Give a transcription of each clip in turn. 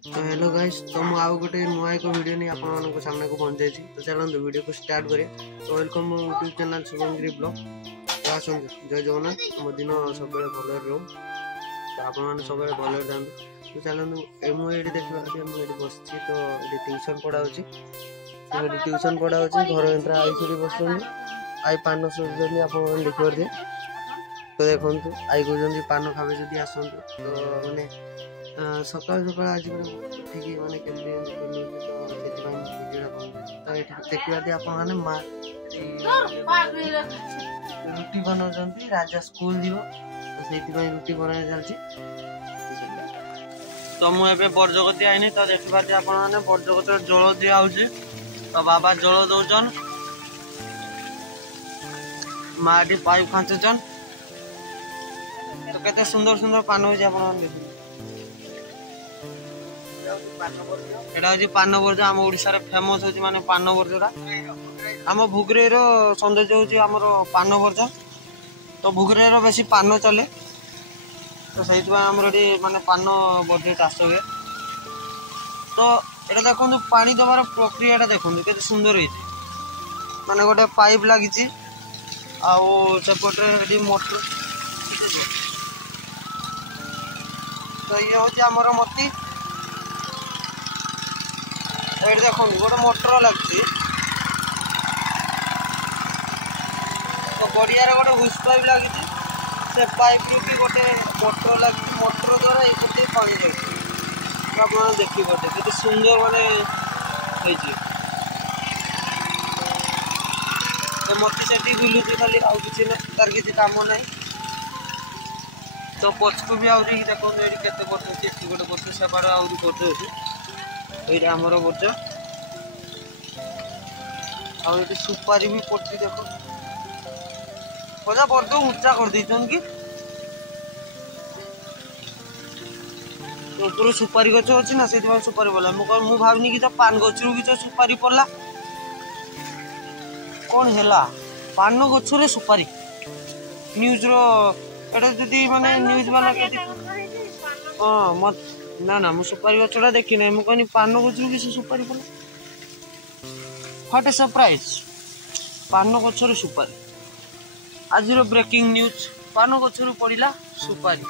तो hello guys, तो मु आउ गोटे नुआ एक वीडियो नहीं आपण मानक सामने को पहुंच जाई तो चलंतु वीडियो को स्टार्ट करिए। तो वेलकम मो यूट्यूब चैनल शुभंगिरी ब्लॉग। तो आसन जय जगन्नाथ, मो दिन सब भले रहो, तो आपण माने सब भले रहंतु। तो चलंतु मु एडी देखबा कि मु एडी बसछि, तो एडी ट्यूशन पढ़ा होछि, तो एडी ट्यूशन पढ़ा होछि। घर एंट्रा आई छुरी बसछन, आई पान सुजनी आपण माने देख परदे। तो देखंतु आई गोजंदी पान खाबे जदी आसंतु, तो माने सकाल सकाल आज उठिकी मैंने केमती तो ये देखिए आप रुटी बनाऊँ राजा स्कूल जीव, तो से रुटी बना चलती। तो मुझे बरजगती आईनी, तो देखा आपने बरजगत जल दिया, तो बाबा जल दौन, माटी पाइप खाचुचन। तो केते सुंदर सुंदर पान हो देख एटा हूँ पान बर्ज। आम ओडिशा फेमस होची माने पान बर्जरा। आम भुगरे सौंदर्य होची आमर पान बर्ज। तो भुगरे बेसी पान चले, तो से माने पान बर्ज चाष हुए। तो एटा देखो पानी दबार प्रक्रिया देखो केते सुंदर होती, माने गोटे पाइप लगी आउटे मोटर। तो ये हूँ आमर मोती। ये देखो गोटे मोटर लगी, तो गड़िया गोटे हुस पाइप लगी, से पाइप रु भी गोटे मोटर लगी। मोटर द्वारा ये पानी जाऊँ आप देखिए के सुंदर माने मती से बुलूची खाली आउ कि तार किसी कम ना। तो पचकू भी आहरी देखो ये केते गोटे बर्ष से आहरी कर आमर बर्ज। आगे सुपारी भी पड़ी देखो, पजा बर्ज उच्चा कर देन कि ऊपर सुपारी गच अच्छी ना, से सुपारी पड़ा। मु भावनी कि तो पान गचरू कि सुपारी पड़ा कौन है पान गचरे सुपारी न्यूज री माने न्यूज वाला हाँ मत ना ना मु सुपारी गचड़ा देखी ना, मुझे कहनी पान गचरू कि सुपारी पड़ा। व्हाट ए सरप्राइज, पान गचरे सुपारी। आज ब्रेकिंग न्यूज, पान गचरू पड़ा सुपारी।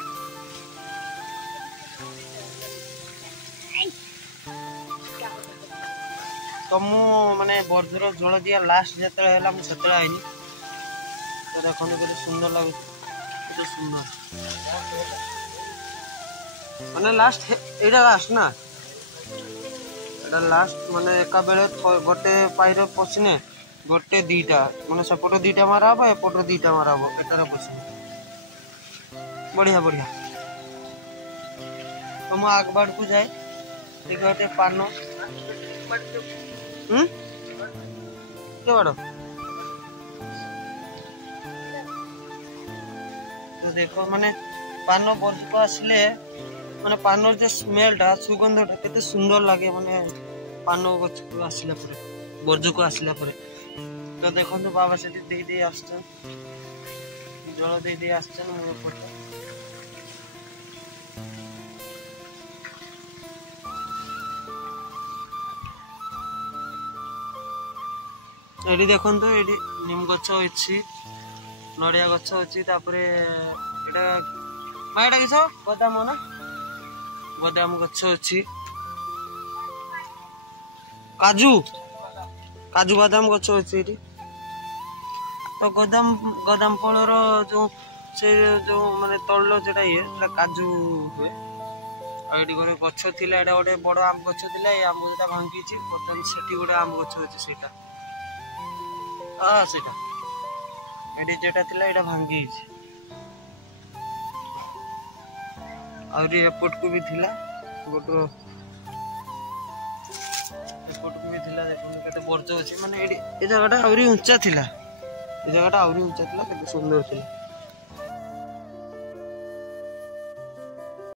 तो मु माने बर्जर जल दिया लास्ट जिते है आईनी। तो देखो केते सुंदर लगे, केते सुंदर माने लास्ट एटा लास्ट ना, एटा लास्ट माने एका बेले गोटे पाइर पशिने गोटे दीटा माने सेपट दीटा मारा हम, एपट दीटा मारा हम, एटार पशिने बढ़िया बढ़िया। तो मु आग बाड़ को जाए देखते पान के बड़। तो देखो माने पान बर्ज को आसले माने पान जो स्मेलटा सुगंधटा केते सुंदर लगे, माने पान गछ को आसला परे बर्ज को आसला परे। तो देखो बाबा से दे दे आछन जल दे दे आछन मो पटे। एडी देखो तो ये निम गछ अच्छी, नड़िया गछ अच्छी, तापरे एटा माँ एटा किस गदाम ना, गदाम गछ अच्छी, काजू काजू बादाम गछ अच्छी। तो गदाम गदाम फलर जो से जो माने तल जेटा ये काजू हुए। ये गोटे गछ थिला, एटा गोटे बड़ आम गछ थिला, ये आम गछटा भांगी बर्तमान सेठी गोटे आम गछ अच्छी सेटा हाँ सेटा एडी जेटा थिला एटा भांगी एपट को भी थिला गोटो एपट को भी थिला। देखो केते बर्ज अछि, माने ए जगहटा आउरी ऊंचा थिला, ए जगहटा आउरी ऊंचा थिला, केते सुंदर थिला।